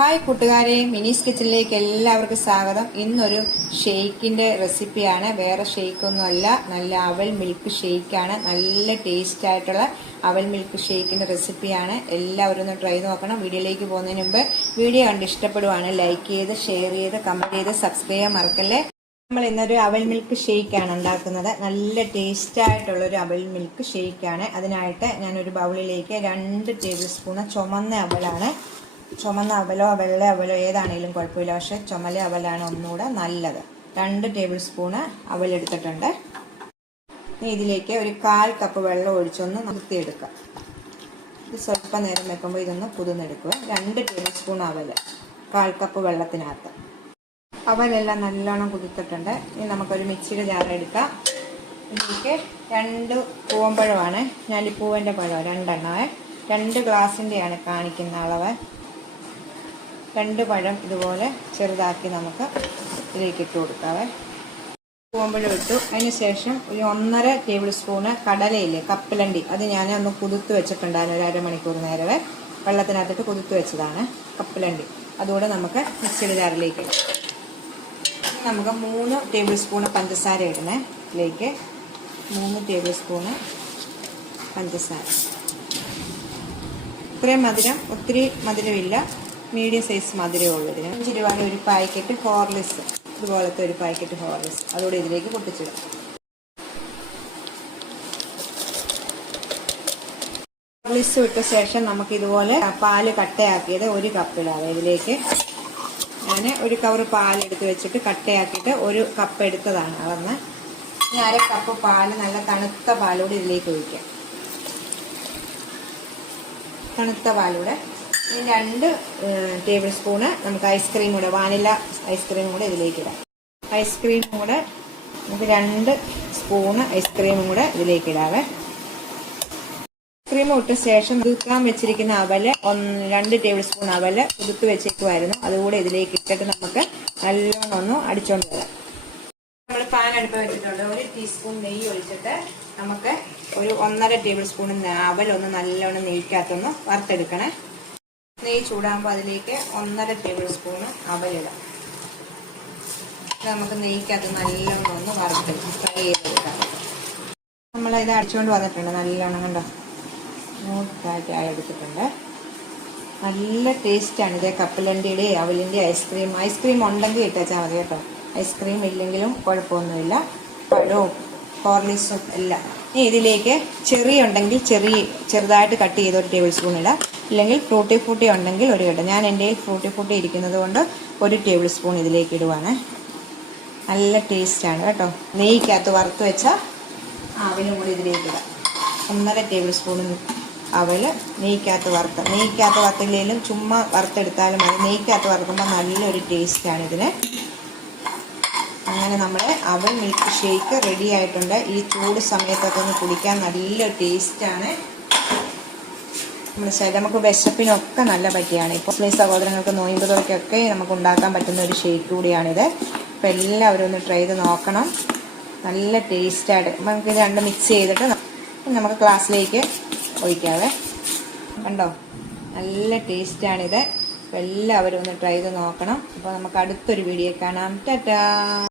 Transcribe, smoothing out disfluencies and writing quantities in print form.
Hi കൂട്ടുകാരെ, മിനീസ് കിച്ചണിലേക്ക് എല്ലാവർക്കും സ്വാഗതം. ഇന്നൊരു ഷെയ്ക്കിന്റെ റെസിപ്പിയാണ്. വേറെ ഷെയ്ക്കൊന്നുമല്ല, നല്ല അവൽ മിൽക്ക് ഷെയ്ക്കാണ്. നല്ല ടേസ്റ്റ് ആയിട്ടുള്ള അവൽ മിൽക്ക് ഷെയ്ക്കിന്റെ റെസിപ്പിയാണ്. എല്ലാവരും ഒന്ന് ട്രൈ നോക്കണം. വീഡിയോയിലേക്ക് പോകുന്നതിന് മുമ്പ് വീഡിയോ കണ്ട് ഇഷ്ടപ്പെടുവാണ് ലൈക്ക് ചെയ്ത്, ഷെയർ ചെയ്ത്, കമന്റ് ചെയ്ത്, സബ്സ്ക്രൈബ് ചെയ്യാൻ മറക്കല്ലേ. നമ്മൾ ഇന്നൊരു അവൽ മിൽക്ക് ഷെയ്ക്കാണ് ഉണ്ടാക്കുന്നത്. നല്ല ടേസ്റ്റ് ആയിട്ടുള്ളൊരു അവൽ മിൽക്ക് ഷെയ്ക്കാണ്. അതിനായിട്ട് ഞാനൊരു ബൗളിലേക്ക് 2 ടേബിൾ സ്പൂൺ ചുമന്ന അവലാണ്. ചുമന്ന അവലോ വെള്ള അവലോ ഏതാണെങ്കിലും കുഴപ്പമില്ല, പക്ഷെ ചുമല അവലാണ് ഒന്നുകൂടെ നല്ലത്. 2 ടേബിൾ സ്പൂണ് അവലെടുത്തിട്ടുണ്ട്. ഇതിലേക്ക് ഒരു 1/4 കപ്പ് വെള്ളം ഒഴിച്ചൊന്ന് കുതിർത്തിയെടുക്കാം. ഇത് സ്വല്പം നേരം വെക്കുമ്പോൾ ഇതൊന്ന് കുതിർന്നെടുക്കുക. 2 ടേബിൾ സ്പൂൺ അവല് 1/4 കപ്പ് വെള്ളത്തിനകത്ത്. അവലെല്ലാം നല്ലോണം കുതിർത്തിട്ടുണ്ട്. ഇനി നമുക്കൊരു മിക്സിയുടെ ജാർ എടുക്കാം. ഇതിലേക്ക് 2 പൂവമ്പഴമാണ്, ഞാലിപ്പൂവൻ്റെ പഴം 2 എണ്ണമേ. 2 ഗ്ലാസിൻ്റെയാണ് കാണിക്കുന്ന അളവ്. 2 പഴം ഇതുപോലെ ചെറുതാക്കി നമുക്ക് ഇതിലേക്ക് ഇട്ട് കൊടുക്കാവേ. പൂവമ്പഴം ഇട്ടു. അതിന് ശേഷം ഒരു 1.5 ടേബിൾ സ്പൂണ് കടലയില്ലേ, കപ്പലണ്ടി, അത് ഞാൻ ഒന്ന് കുതിർത്ത് വെച്ചിട്ടുണ്ടായിരുന്നു. ഒരു അരമണിക്കൂർ നേരമേ വെള്ളത്തിനകത്തിട്ട് കുതിർത്ത് വെച്ചതാണ് കപ്പലണ്ടി. അതുകൂടെ നമുക്ക് മിക്സിയുടെ ജാറിലേക്ക് ഇടാം. നമുക്ക് 3 ടേബിൾ സ്പൂണ് പഞ്ചസാര ഇടണേ. ഇതിലേക്ക് 3 ടേബിൾ സ്പൂണ് പഞ്ചസാര. ഇത്രയും മധുരം, ഒത്തിരി മധുരമില്ല, മീഡിയം സൈസ് മധുരമേ ഉള്ളൂ. ഇതിന് 5 രൂപയുടെ ഒരു പാക്കറ്റ് ഹോർലിക്സ്, ഇതുപോലത്തെ ഒരു പാക്കറ്റ് ഹോർലിക്സ് അതുകൂടെ ഇതിലേക്ക് പൊട്ടിച്ചിടാം. ഹോർലിക്സ് ഇട്ട ശേഷം നമുക്ക് ഇതുപോലെ പാല് കട്ടയാക്കിയത് 1 കപ്പ് ഇടാം. ഇതിലേക്ക് ഞാൻ 1 കവർ പാലെടുത്ത് വെച്ചിട്ട് കട്ടയാക്കിയിട്ട് 1 കപ്പ് എടുത്തതാണ് അളന്ന്. ഇനി 1/2 കപ്പ് പാല്, നല്ല തണുത്ത പാലൂടെ ഇതിലേക്ക് ഒഴിക്കാം. തണുത്ത പാലൂടെ 2 ടേബിൾ സ്പൂണ് നമുക്ക് ഐസ്ക്രീം കൂടെ, വാനില ഐസ്ക്രീം കൂടെ ഇതിലേക്ക് ഇടാം. ഐസ്ക്രീം കൂടെ നമുക്ക് 2 സ്പൂണ് ഐസ്ക്രീമും കൂടെ ഇതിലേക്ക് ഇടാവേ. ഐസ്ക്രീം ഇട്ട ശേഷം കുതിർക്കാൻ വെച്ചിരിക്കുന്ന അവല് 2 ടേബിൾ സ്പൂൺ അവല് കുതിർത്ത് വെച്ചേക്കുമായിരുന്നു, അതുകൂടെ ഇതിലേക്ക് ഇട്ടിട്ട് നമുക്ക് നല്ലോണം ഒന്ന് അടിച്ചോണ്ട് വരാം. നമ്മൾ പാൻ അടുപ്പ് വെച്ചിട്ടുണ്ട്. 1 ടീസ്പൂൺ നെയ്യ് ഒഴിച്ചിട്ട് നമുക്ക് ഒരു 1.5 ടേബിൾ സ്പൂൺ അവലൊന്ന് നല്ലോണം നെയ്ക്കകത്തൊന്ന് വറുത്തെടുക്കണേ. നെയ്യ് ചൂടാകുമ്പോൾ അതിലേക്ക് 1.5 ടേബിൾ സ്പൂണ് അവലിടാം. നമുക്ക് നെയ്ക്കകത്ത് നല്ലോണം ഒന്ന് വറുത്തെടുക്കാം, ഫ്രൈ ചെയ്തെടുക്കാം. നമ്മളിത് അടിച്ചുകൊണ്ട് വന്നിട്ടുണ്ട് നല്ലോണം, കണ്ടോ, സ്മൂത്തായിട്ട് എടുത്തിട്ടുണ്ട്. നല്ല ടേസ്റ്റാണ് ഇത്. കപ്പലണ്ടിയുടെ അവലിൻ്റെ ഐസ്ക്രീം ഉണ്ടെങ്കിൽ ഇട്ടാൽ മതി കേട്ടോ. ഐസ്ക്രീം ഇല്ലെങ്കിലും കുഴപ്പമൊന്നുമില്ല. പഴവും ഹോർലിക്സും എല്ലാം. ഇനി ഇതിലേക്ക് ചെറി ഉണ്ടെങ്കിൽ ചെറുതായിട്ട് കട്ട് ചെയ്ത് 1 ടേബിൾ സ്പൂൺ ഇടാം. ഇല്ലെങ്കിൽ ഫ്രൂട്ടി ഉണ്ടെങ്കിൽ 1 ഇടാം. ഞാൻ എൻ്റെ ഫ്രൂട്ടി ഇരിക്കുന്നത് കൊണ്ട് 1 ടേബിൾ സ്പൂൺ ഇതിലേക്ക് ഇടുവാണ്. നല്ല ടേസ്റ്റാണ് കേട്ടോ. നെയ്ക്കകത്ത് വറുത്ത് വെച്ച അവലും കൂടി ഇതിലേക്ക് ഇടാം. 1.5 ടേബിൾ സ്പൂൺ അവല് നെയ്ക്കകത്ത് വറുത്തില്ലെങ്കിലും ചുമ്മാ വറുത്തെടുത്താലും മതി. നെയ്ക്കകത്ത് വറുക്കുമ്പോൾ നല്ലൊരു ടേസ്റ്റാണ് ഇതിന്. അങ്ങനെ നമ്മുടെ അവൽ മിൽക്ക് ഷേക്ക് റെഡി ആയിട്ടുണ്ട്. ഈ ചൂട് സമയത്തൊക്കെ ഒന്ന് കുടിക്കാൻ നല്ലൊരു ടേസ്റ്റാണ്. നമുക്ക് വിശപ്പിനൊക്കെ നല്ല പറ്റിയാണ്. ഇപ്പോൾ മുസ്ലിം സഹോദരങ്ങൾക്ക് നോയമ്പ് തുറക്കൊക്കെ നമുക്ക് ഉണ്ടാക്കാൻ പറ്റുന്ന ഒരു ഷേക്ക് കൂടിയാണിത്. അപ്പോൾ എല്ലാവരും ഒന്ന് ട്രൈ ചെയ്ത് നോക്കണം. നല്ല ടേസ്റ്റായിട്ട് നമുക്ക് ഇത് 2 മിക്സ് ചെയ്തിട്ട് നമുക്ക് ഗ്ലാസ്സിലേക്ക് ഒഴിക്കാവേ. കണ്ടോ, നല്ല ടേസ്റ്റാണിത്. അപ്പോൾ എല്ലാവരും ഒന്ന് ട്രൈ ചെയ്ത് നോക്കണം. അപ്പോൾ നമുക്ക് അടുത്തൊരു വീഡിയോ കാണാം. ടാറ്റാ.